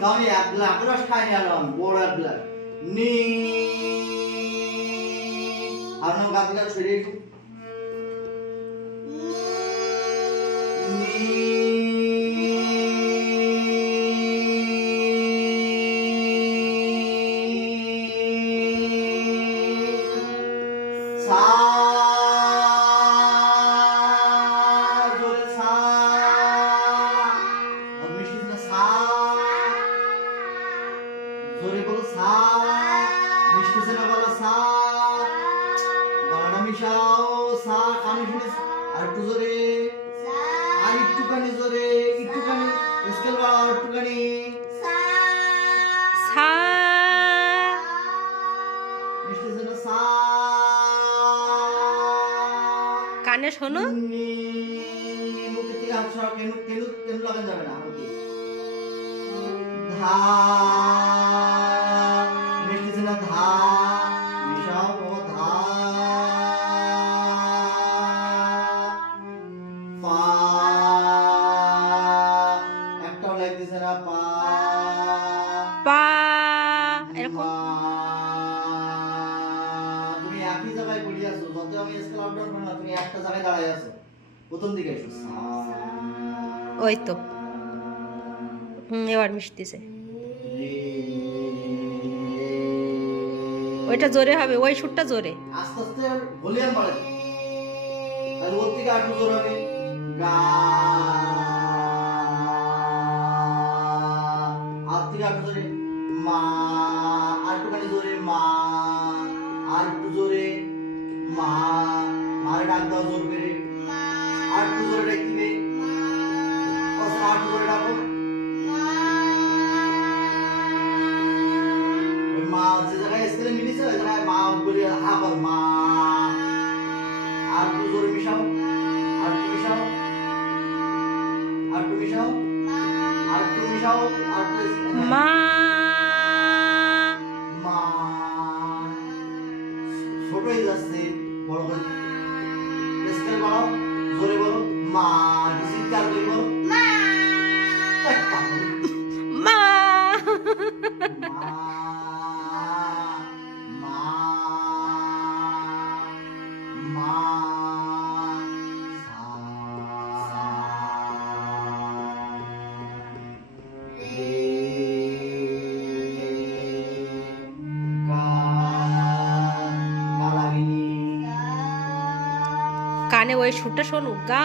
গানে এক গ্লাস রস খাই নিলাম বড় এক গ্লাস নি আর নাম গাছ গাছ ছেড়ে একটু জোরে বলো সা মিষ্টি সে না বলো সা গলাটা মিশাও সা কানে শুনে আর একটু জোরে আর একটুখানি জোরে একটুখানি স্কেল বাড়াও একটুখানি সা মিষ্টি সে না সা কানে শোনো নি মুখে থেকে হাত সরাও কেন কেন কেন লাগান যাবে না ওকে ধা মিষ্টি সে না ধা মিশাও ও ধা পা একটাও লাগতেছে না পা পা এরকম তুমি একই জায়গায় পড়ে আছো যত আমি স্কেল আপ ডাউন করো না তুমি একটা জায়গায় দাঁড়ায় আছো প্রথম দিকে এসো ওই তো এবার মিশতেছে ওইটা জোরে হবে ওই সুরটা জোরে আস্তে আস্তে ভলিউম বাড়াবে তাহলে ওর থেকে আরো জোর হবে গা আর থেকে আরো জোরে মা আর একটুখানি জোরে মা আর একটু জোরে মা মারে ডাক দাও জোর করে আর একটু জোরে ডাক দিবে আর একটু জোরে ডাকো ওই মা যে জায়গায় স্কেলে মিলিছে ওই জায়গায় মা বলি হা বল মা আর একটু জোরে মিশাও আর একটু মিশাও আর একটু মিশাও আর একটু মিশাও আর একটু মা মা ছোট হয়ে যাচ্ছে বড় করে স্কেল বাড়াও জোরে বলো মা চিৎকার করে বলো মা মা মা সা রে গা গা লাগিনি কানে ওই সুরটা শোনো গা